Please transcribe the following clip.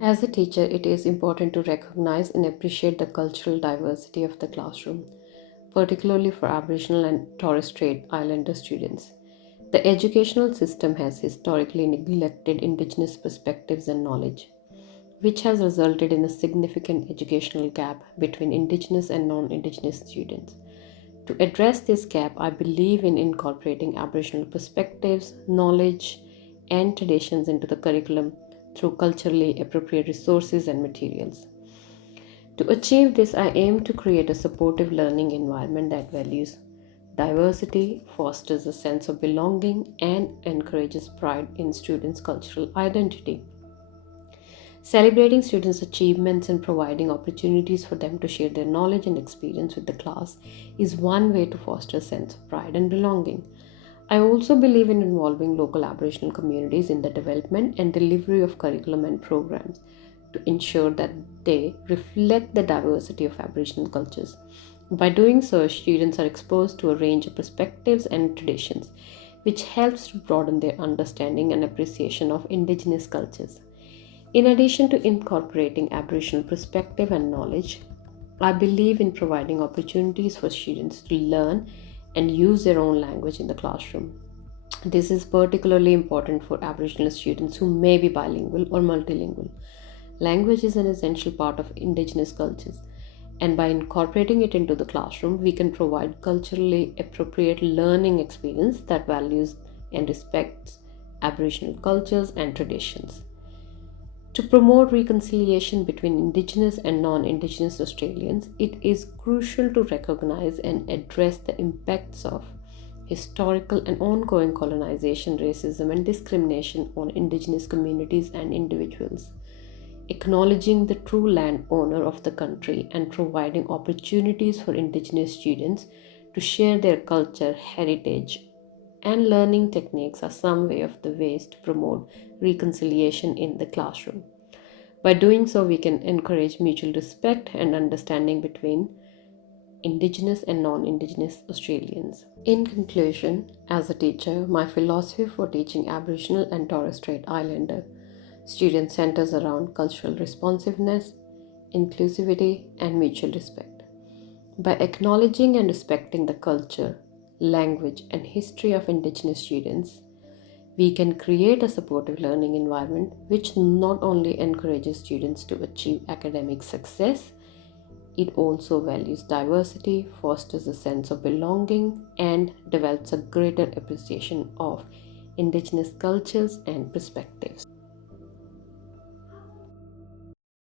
As a teacher, it is important to recognize and appreciate the cultural diversity of the classroom, particularly for Aboriginal and Torres Strait Islander students. The educational system has historically neglected Indigenous perspectives and knowledge, which has resulted in a significant educational gap between Indigenous and non Indigenous students. To address this gap, I believe in incorporating Aboriginal perspectives, knowledge, and traditions into the curriculum through culturally appropriate resources and materials. To achieve this, I aim to create a supportive learning environment that values diversity, fosters a sense of belonging, and encourages pride in students' cultural identity. Celebrating students' achievements and providing opportunities for them to share their knowledge and experience with the class is one way to foster a sense of pride and belonging. I also believe in involving local Aboriginal communities in the development and delivery of curriculum and programs to ensure that they reflect the diversity of Aboriginal cultures. By doing so, students are exposed to a range of perspectives and traditions, which helps to broaden their understanding and appreciation of Indigenous cultures. In addition to incorporating Aboriginal perspective and knowledge, I believe in providing opportunities for students to learn and use their own language in the classroom. This is particularly important for Aboriginal students who may be bilingual or multilingual. Language is an essential part of Indigenous cultures, and by incorporating it into the classroom, we can provide culturally appropriate learning experience that values and respects Aboriginal cultures and traditions. To promote reconciliation between Indigenous and non Indigenous Australians, it is crucial to recognize and address the impacts of historical and ongoing colonization, racism, and discrimination on Indigenous communities and individuals. Acknowledging the true landowner of the country and providing opportunities for Indigenous students to share their culture, heritage, and learning techniques are some way of the ways to promote reconciliation in the classroom. By doing so, we can encourage mutual respect and understanding between Indigenous and non Indigenous Australians. In conclusion, as a teacher, my philosophy for teaching Aboriginal and Torres Strait Islander students centers around cultural responsiveness, inclusivity, and mutual respect. By acknowledging and respecting the culture, language, and history of Indigenous students, we can create a supportive learning environment which not only encourages students to achieve academic success, it also values diversity, fosters a sense of belonging, and develops a greater appreciation of Indigenous cultures and perspectives.